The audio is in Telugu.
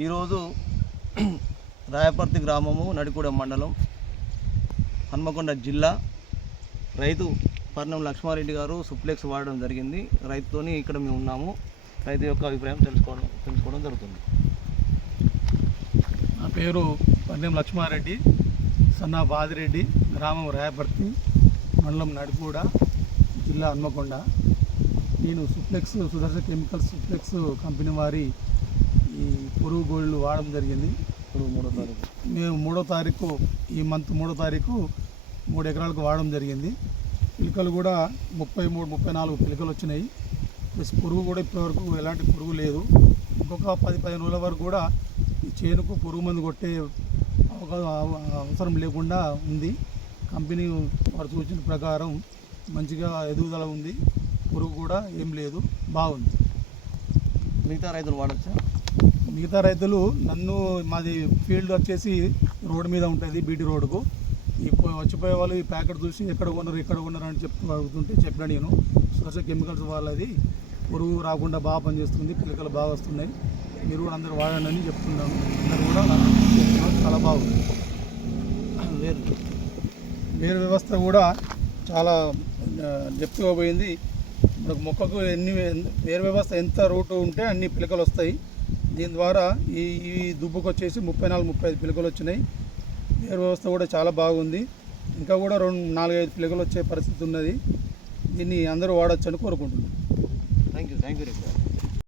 ఈరోజు రాయపర్తి గ్రామము, నడికూడెం మండలం, హన్మకొండ జిల్లా రైతు పర్ణం లక్ష్మారెడ్డి గారు సుప్లెక్స్ వాడడం జరిగింది. రైతుతోని ఇక్కడ మేము ఉన్నాము. రైతు యొక్క అభిప్రాయం తెలుసుకోవడం జరుగుతుంది. నా పేరు పర్ణం లక్ష్మారెడ్డి, సన్నా బాదిరెడ్డి, గ్రామం రాయపర్తి, మండలం నడికూడ, జిల్లా హన్మకొండ. నేను సుప్లెక్స్ సుదర్శన్ కెమికల్స్ సుప్లెక్స్ కంపెనీ వారి ఈ పురుగు గోళ్ళు వాడడం జరిగింది. ఇప్పుడు 3వ తారీఖు మేము 3వ తారీఖు ఈ మంత్ 3వ తారీఖు 3 ఎకరాలకు వాడడం జరిగింది. పిలకలు కూడా 33-34 పిలకలు వచ్చినాయి. ప్లస్ పురుగు కూడా ఇప్పటివరకు ఎలాంటి పురుగు లేదు. ఇంకొక 10-15 రోజుల వరకు కూడా ఈ చేనుకు పురుగు మందు కొట్టే అవసరం లేకుండా ఉంది. కంపెనీ వారు సూచన ప్రకారం మంచిగా ఎదుగుదల ఉంది. పురుగు కూడా ఏం లేదు, బాగుంది. మిగతా రైతులు వాడచ్చా? మిగతా రైతులు మాది ఫీల్డ్ వచ్చేసి రోడ్డు మీద ఉంటుంది, బీటీ రోడ్డుకు. వచ్చిపోయే వాళ్ళు ఈ ప్యాకెట్ చూసి ఎక్కడ కొన్నారు అని అడుగుతుంటే చెప్పినా నేను సుదర్శన్ కెమికల్స్ వాళ్ళది పురుగు రాకుండా బాగా పనిచేస్తుంది, పిల్లకలు బాగా వస్తున్నాయి, మీరు కూడా అందరూ వాడండి అని చెప్తున్నాను. అందరూ కూడా చాలా బాగుంది. వేరు వ్యవస్థ కూడా చాలా డెప్త్గా పోయింది. మనకు మొక్కకు వేరు వ్యవస్థ ఎంత రూటు ఉంటే అన్ని పిలకలు వస్తాయి. దీని ద్వారా ఈ దుబ్బుకు వచ్చేసి 34-35 పిలకలు వచ్చినాయి. వేరు వ్యవస్థ కూడా చాలా బాగుంది. ఇంకా కూడా 4-5 పిలకలు వచ్చే పరిస్థితి ఉన్నది. దీన్ని అందరూ వాడచ్చు అని కోరుకుంటున్నాను. Thank you.